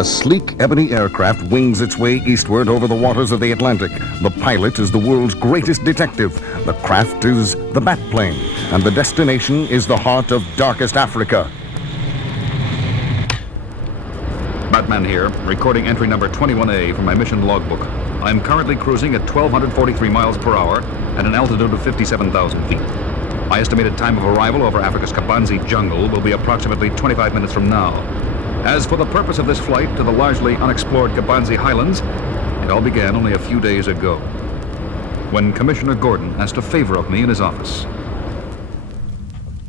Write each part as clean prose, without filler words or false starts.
A sleek ebony aircraft wings its way eastward over the waters of the Atlantic. The pilot is the world's greatest detective. The craft is the Bat Plane, and the destination is the heart of darkest Africa. Batman here, recording entry number 21A from my mission logbook. I am currently cruising at 1,243 miles per hour at an altitude of 57,000 feet. My estimated time of arrival over Africa's Kabanzi jungle will be approximately 25 minutes from now. As for the purpose of this flight to the largely unexplored Kabanzi Highlands, it all began only a few days ago, when Commissioner Gordon asked a favor of me in his office.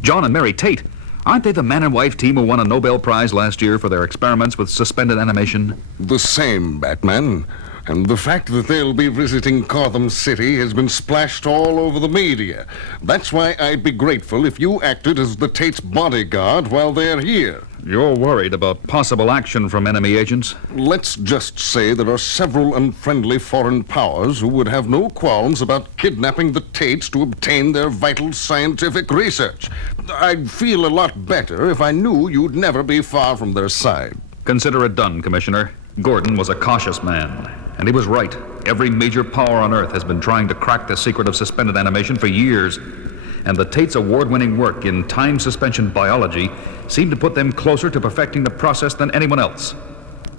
John and Mary Tate, aren't they the man and wife team who won a Nobel Prize last year for their experiments with suspended animation? The same, Batman. And the fact that they'll be visiting Gotham City has been splashed all over the media. That's why I'd be grateful if you acted as the Tate's bodyguard while they're here. You're worried about possible action from enemy agents? Let's just say there are several unfriendly foreign powers who would have no qualms about kidnapping the Tates to obtain their vital scientific research. I'd feel a lot better if I knew you'd never be far from their side. Consider it done, Commissioner. Gordon was a cautious man, and he was right. Every major power on Earth has been trying to crack the secret of suspended animation for years, and the Tate's award-winning work in time suspension biology seemed to put them closer to perfecting the process than anyone else.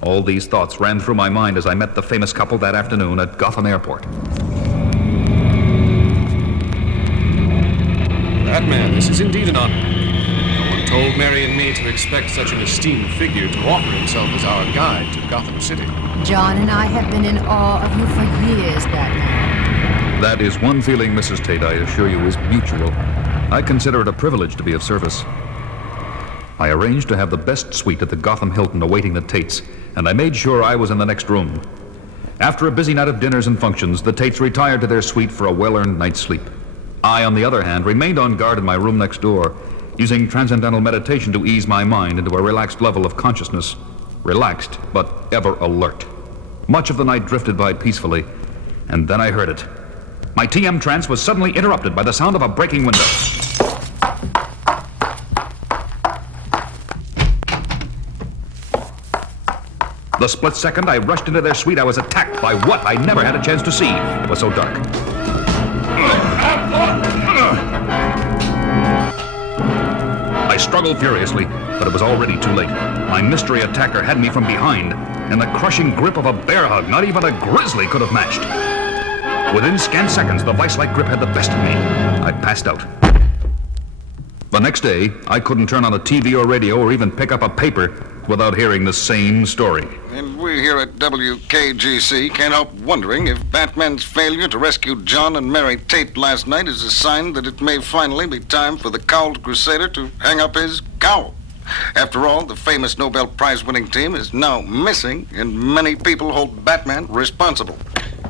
All these thoughts ran through my mind as I met the famous couple that afternoon at Gotham Airport. Batman, this is indeed an honor. No one told Mary and me to expect such an esteemed figure to offer himself as our guide to Gotham City. John and I have been in awe of you for years, Batman. That is one feeling, Mrs. Tate, I assure you, is mutual. I consider it a privilege to be of service. I arranged to have the best suite at the Gotham Hilton awaiting the Tates, and I made sure I was in the next room. After a busy night of dinners and functions, the Tates retired to their suite for a well-earned night's sleep. I, on the other hand, remained on guard in my room next door, using transcendental meditation to ease my mind into a relaxed level of consciousness. Relaxed, but ever alert. Much of the night drifted by peacefully, and then I heard it. My TM trance was suddenly interrupted by the sound of a breaking window. The split second I rushed into their suite, I was attacked by what I never had a chance to see. It was so dark. I struggled furiously, but it was already too late. My mystery attacker had me from behind, and the crushing grip of a bear hug not even a grizzly could have matched. Within scant seconds, the vice-like grip had the best of me. I passed out. The next day, I couldn't turn on a TV or radio or even pick up a paper without hearing the same story. And we here at WKGC can't help wondering if Batman's failure to rescue John and Mary Tate last night is a sign that it may finally be time for the cowled crusader to hang up his cowl. After all, the famous Nobel Prize-winning team is now missing, and many people hold Batman responsible.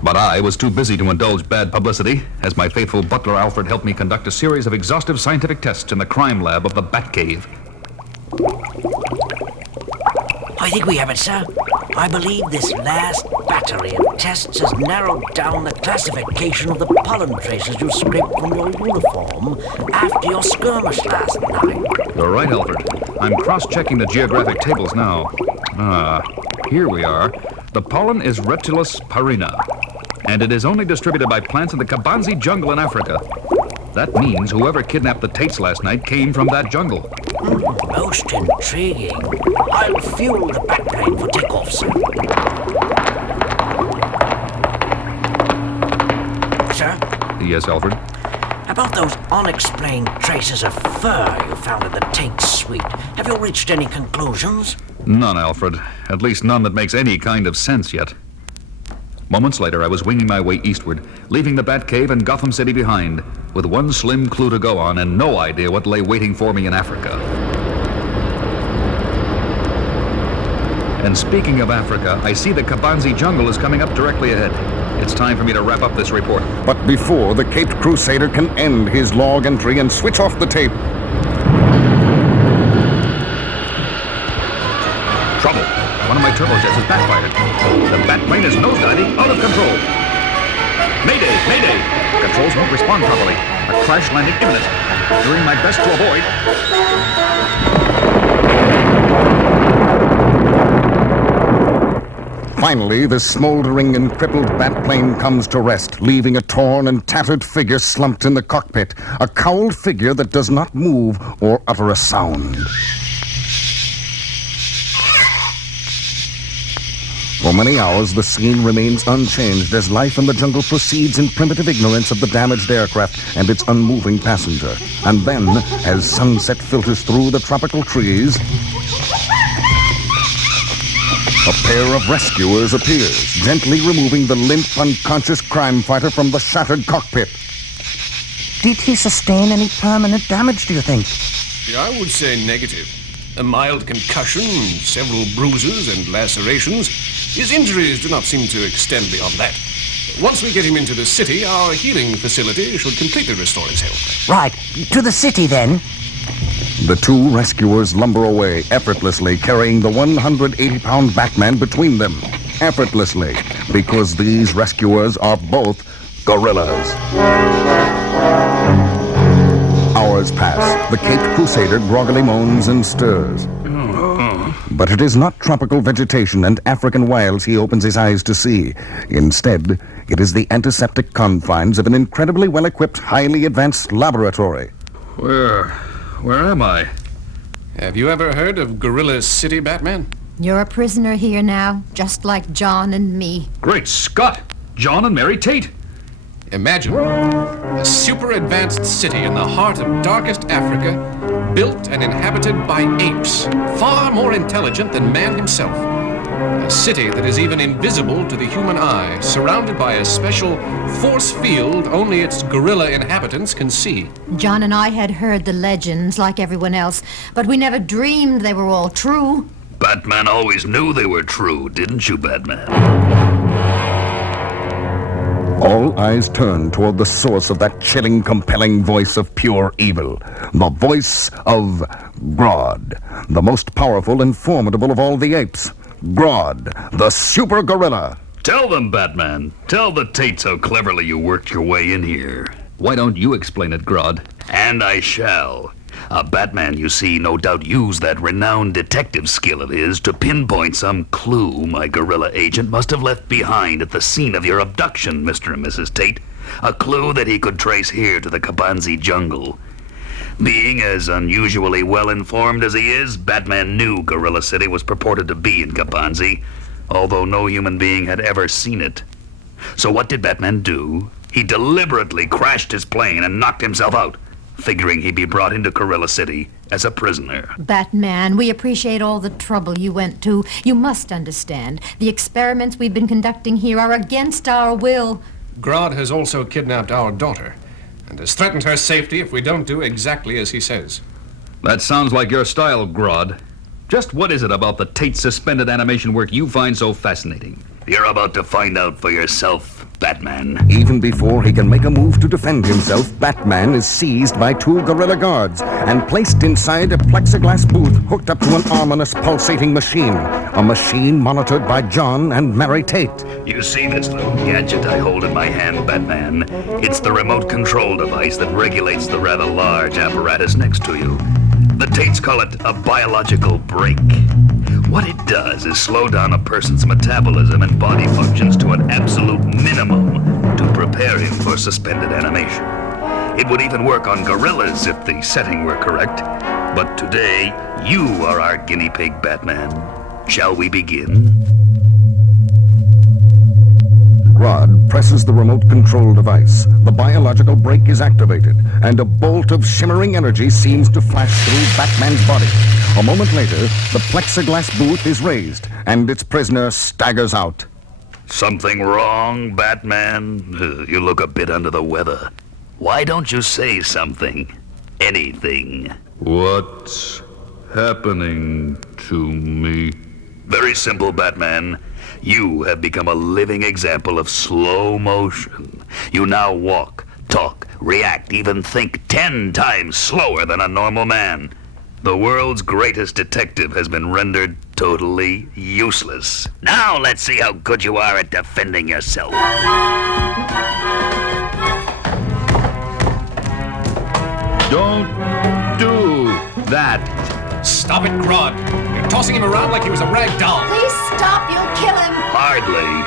But I was too busy to indulge bad publicity, as my faithful butler Alfred helped me conduct a series of exhaustive scientific tests in the crime lab of the Batcave. I think we have it, sir. I believe this last battery of tests has narrowed down the classification of the pollen traces you scraped from your uniform after your skirmish last night. You're right, Alfred. I'm cross-checking the geographic tables now. Here we are. The pollen is Retulus parina, and it is only distributed by plants in the Kabanzi jungle in Africa. That means whoever kidnapped the Tates last night came from that jungle. Most intriguing. I'll fuel the Batplane for takeoff, sir. Sir? Yes, Alfred? About those unexplained traces of fur you found in the Tate's suite, have you reached any conclusions? None, Alfred. At least none that makes any kind of sense yet. Moments later, I was winging my way eastward, leaving the Batcave and Gotham City behind, with one slim clue to go on and no idea what lay waiting for me in Africa. And speaking of Africa, I see the Kabanzi jungle is coming up directly ahead. It's time for me to wrap up this report. But before the Caped Crusader can end his log entry and switch off the tape... Trouble. One of my turbojets has backfired. The Batplane is nosediving out of control. Mayday! Mayday! Controls won't respond properly. A crash landing imminent. Doing my best to avoid. Finally, the smoldering and crippled Batplane comes to rest, leaving a torn and tattered figure slumped in the cockpit. A cowled figure that does not move or utter a sound. For many hours, the scene remains unchanged as life in the jungle proceeds in primitive ignorance of the damaged aircraft and its unmoving passenger. And then, as sunset filters through the tropical trees, a pair of rescuers appears, gently removing the limp, unconscious crime fighter from the shattered cockpit. Did he sustain any permanent damage, do you think? I would say negative. A mild concussion, several bruises and lacerations. His injuries do not seem to extend beyond that. Once we get him into the city, our healing facility should completely restore his health. Right. To the city, then. The two rescuers lumber away effortlessly, carrying the 180-pound Batman between them. Effortlessly, because these rescuers are both gorillas. Hours pass. The Caped Crusader groggily moans and stirs. But it is not tropical vegetation and African wilds he opens his eyes to see. Instead, it is the antiseptic confines of an incredibly well-equipped, highly advanced laboratory. Where am I? Have you ever heard of Gorilla City, Batman? You're a prisoner here now, just like John and me. Great Scott! John and Mary Tate! Imagine a super advanced city in the heart of darkest Africa, built and inhabited by apes, far more intelligent than man himself. A city that is even invisible to the human eye, surrounded by a special force field only its gorilla inhabitants can see. John and I had heard the legends like everyone else, but we never dreamed they were all true. Batman always knew they were true, didn't you, Batman? All eyes turn toward the source of that chilling, compelling voice of pure evil. The voice of Grodd, the most powerful and formidable of all the apes. Grodd, the super gorilla. Tell them, Batman. Tell the Tates how cleverly you worked your way in here. Why don't you explain it, Grodd? And I shall. Batman, you see, no doubt used that renowned detective skill of his to pinpoint some clue my gorilla agent must have left behind at the scene of your abduction, Mr. and Mrs. Tate. A clue that he could trace here to the Kabanzi jungle. Being as unusually well-informed as he is, Batman knew Gorilla City was purported to be in Kabanzi, although no human being had ever seen it. So what did Batman do? He deliberately crashed his plane and knocked himself out, figuring he'd be brought into Gorilla City as a prisoner. Batman, we appreciate all the trouble you went to. You must understand, the experiments we've been conducting here are against our will. Grodd has also kidnapped our daughter, and has threatened her safety if we don't do exactly as he says. That sounds like your style, Grodd. Just what is it about the Tate suspended animation work you find so fascinating? You're about to find out for yourself, Batman. Even before he can make a move to defend himself, Batman is seized by two gorilla guards and placed inside a plexiglass booth hooked up to an ominous pulsating machine. A machine monitored by John and Mary Tate. You see this little gadget I hold in my hand, Batman? It's the remote control device that regulates the rather large apparatus next to you. The Tates call it a biological brake. What it does is slow down a person's metabolism and body functions to an absolute minimum to prepare him for suspended animation. It would even work on gorillas if the setting were correct. But today, you are our guinea pig, Batman. Shall we begin? Grodd presses the remote control device. The biological brake is activated, and a bolt of shimmering energy seems to flash through Batman's body. A moment later, the plexiglass booth is raised, and its prisoner staggers out. Something wrong, Batman? You look a bit under the weather. Why don't you say something? Anything. What's happening to me? Very simple, Batman. You have become a living example of slow motion. You now walk, talk, react, even think 10 times slower than a normal man. The world's greatest detective has been rendered totally useless. Now let's see how good you are at defending yourself. Don't do that. Stop it, Grodd. You're tossing him around like he was a rag doll. Please stop, you'll kill him. Hardly.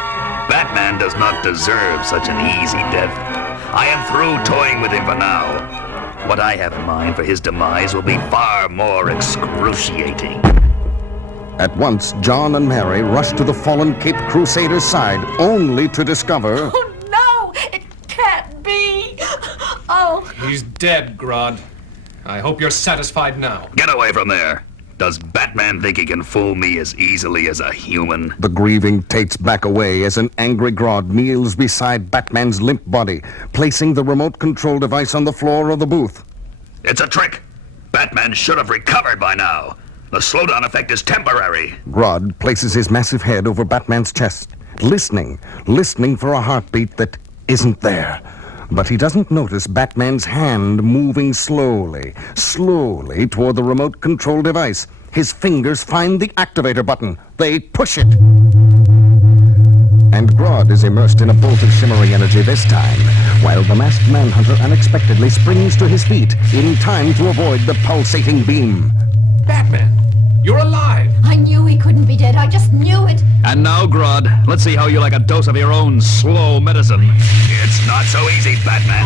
Batman does not deserve such an easy death. I am through toying with him for now. What I have in mind for his demise will be far more excruciating. At once, John and Mary rush to the fallen Cape Crusader's side, only to discover... Oh, no! It can't be! Oh. He's dead, Grodd. I hope you're satisfied now. Get away from there. Does Batman think he can fool me as easily as a human? The grieving Tates back away as an angry Grodd kneels beside Batman's limp body, placing the remote control device on the floor of the booth. It's a trick. Batman should have recovered by now. The slowdown effect is temporary. Grodd places his massive head over Batman's chest, listening for a heartbeat that isn't there. But he doesn't notice Batman's hand moving slowly toward the remote control device. His fingers find the activator button. They push it. And Grodd is immersed in a bolt of shimmery energy this time, while the masked manhunter unexpectedly springs to his feet in time to avoid the pulsating beam. Batman, you're alive. I knew he couldn't be dead. I just knew it. And now, Grodd, let's see how you like a dose of your own slow medicine. It's not so easy, Batman.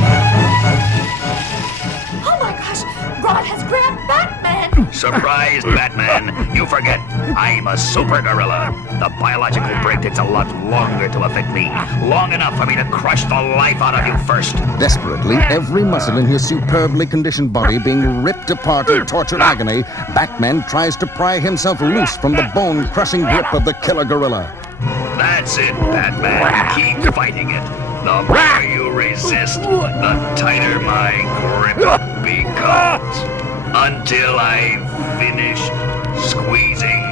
Oh my gosh! Grodd has grabbed Batman! Surprised, Batman. You forget, I'm a super gorilla. The biological break takes a lot longer to affect me. Long enough for me to crush the life out of you first. Desperately, every muscle in his superbly conditioned body being ripped apart in tortured agony, Batman tries to pry himself loose from the bone-crushing grip of the killer gorilla. That's it, Batman. Keep fighting it. The more you resist, the tighter my grip becomes. Until I've finished squeezing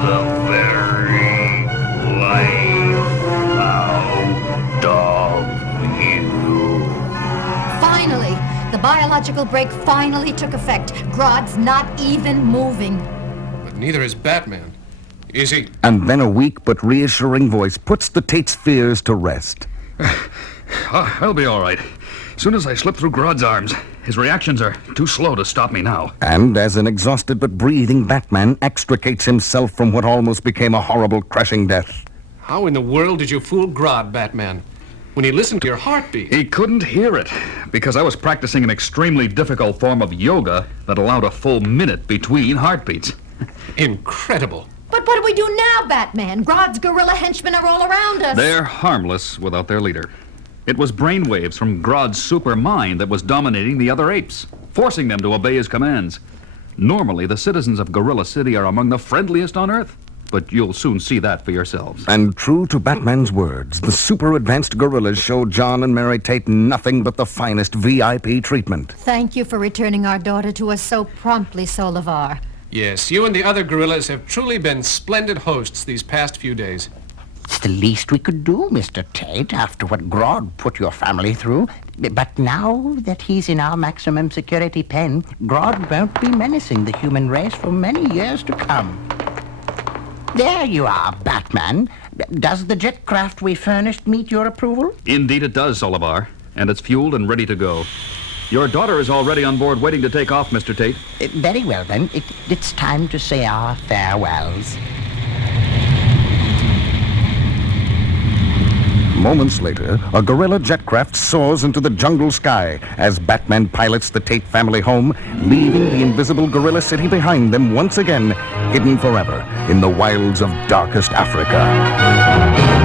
the very life out of you. Finally, the biological break finally took effect. Grodd's not even moving. But neither is Batman. Is he? And then a weak but reassuring voice puts the Tate's fears to rest. I'll be all right. As soon as I slip through Grodd's arms, his reactions are too slow to stop me now. And as an exhausted but breathing Batman extricates himself from what almost became a horrible crashing death. How in the world did you fool Grodd, Batman? When he listened to your heartbeat. He couldn't hear it, because I was practicing an extremely difficult form of yoga that allowed a full minute between heartbeats. Incredible. But what do we do now, Batman? Grodd's gorilla henchmen are all around us. They're harmless without their leader. It was brainwaves from Grodd's super mind that was dominating the other apes, forcing them to obey his commands. Normally, the citizens of Gorilla City are among the friendliest on Earth, but you'll soon see that for yourselves. And true to Batman's words, the super-advanced gorillas showed John and Mary Tate nothing but the finest VIP treatment. Thank you for returning our daughter to us so promptly, Solovar. Yes, you and the other gorillas have truly been splendid hosts these past few days. It's the least we could do, Mr. Tate, after what Grodd put your family through. But now that he's in our maximum security pen, Grodd won't be menacing the human race for many years to come. There you are, Batman. Does the jet craft we furnished meet your approval? Indeed it does, Solovar, and it's fueled and ready to go. Your daughter is already on board waiting to take off, Mr. Tate. Very well, then. It's time to say our farewells. Moments later, a gorilla jetcraft soars into the jungle sky as Batman pilots the Tate family home, leaving the invisible Gorilla City behind them once again, hidden forever in the wilds of darkest Africa.